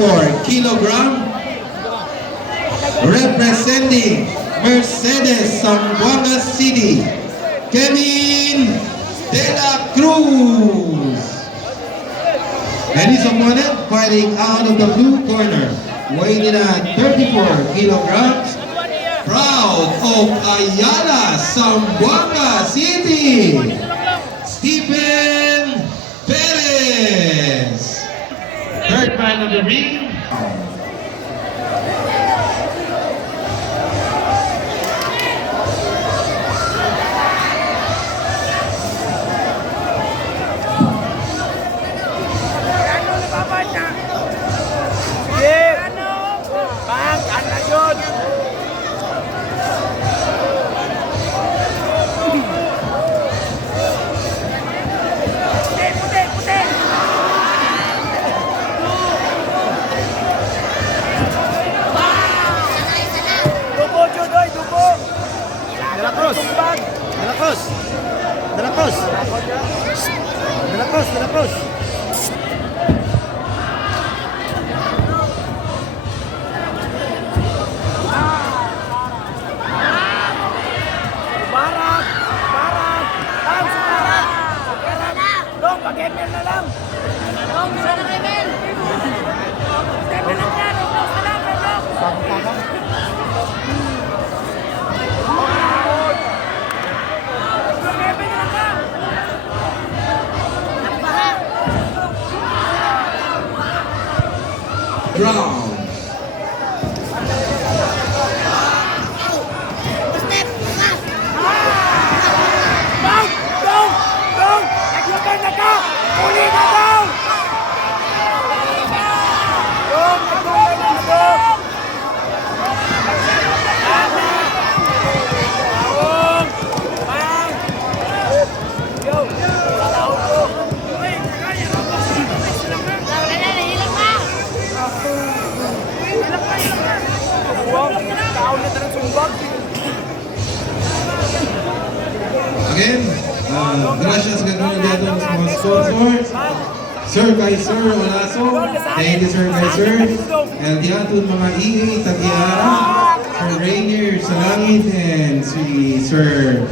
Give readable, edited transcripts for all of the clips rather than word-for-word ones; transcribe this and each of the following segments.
34 kilogram, representing Mercedes Zamboanga City, Kevin De La Cruz. And his opponent fighting out of the blue corner, weighing in at 34 kilograms, proud of Ayala, Zamboanga City, Stephen Perez. Third man of the ring. De La Cruz. Barat. Dong, pag-email na lang. Dong, sana email. Email na lang, Brown. Again, gracias Gabriel sa mga sponsors. Sir Kaiser Olaso, thank you Sir Kaiser. El Diaton mga EA Tagiara, Sir Rainier Salangit, and si Sir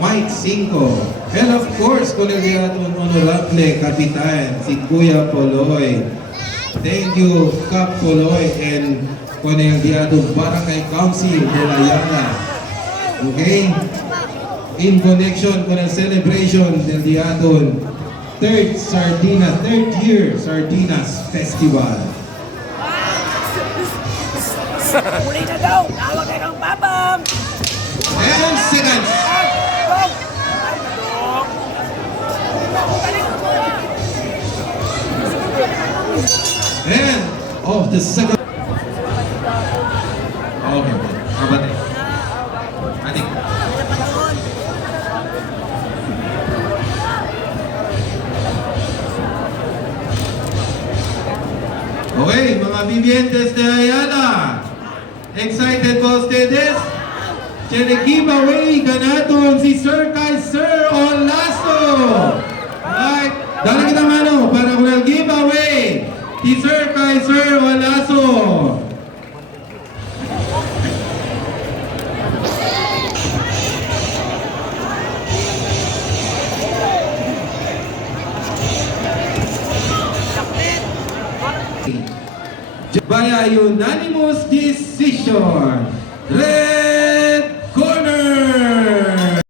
Mike Cinco. And of course, Colonel Diaton Honorable Kapitan, si Kuya Poloy. Thank you, Kap Poloy and Colonel Diaton Barangay Council de la Llana. Okay? In connection with the celebration del Diaton third year Sardinas Festival. Uli na daw, tawag kayo ng babang. And seconds. And of the second. Okay, kabat eh. Adik. Okay, mga vivientes de Ayala, excited po ustedes? Tiene giveaway ganaton si Sir Kaiser Olaso. Right, dali kita mano para con el giveaway si Sir Kaiser Olaso. By a unanimous decision,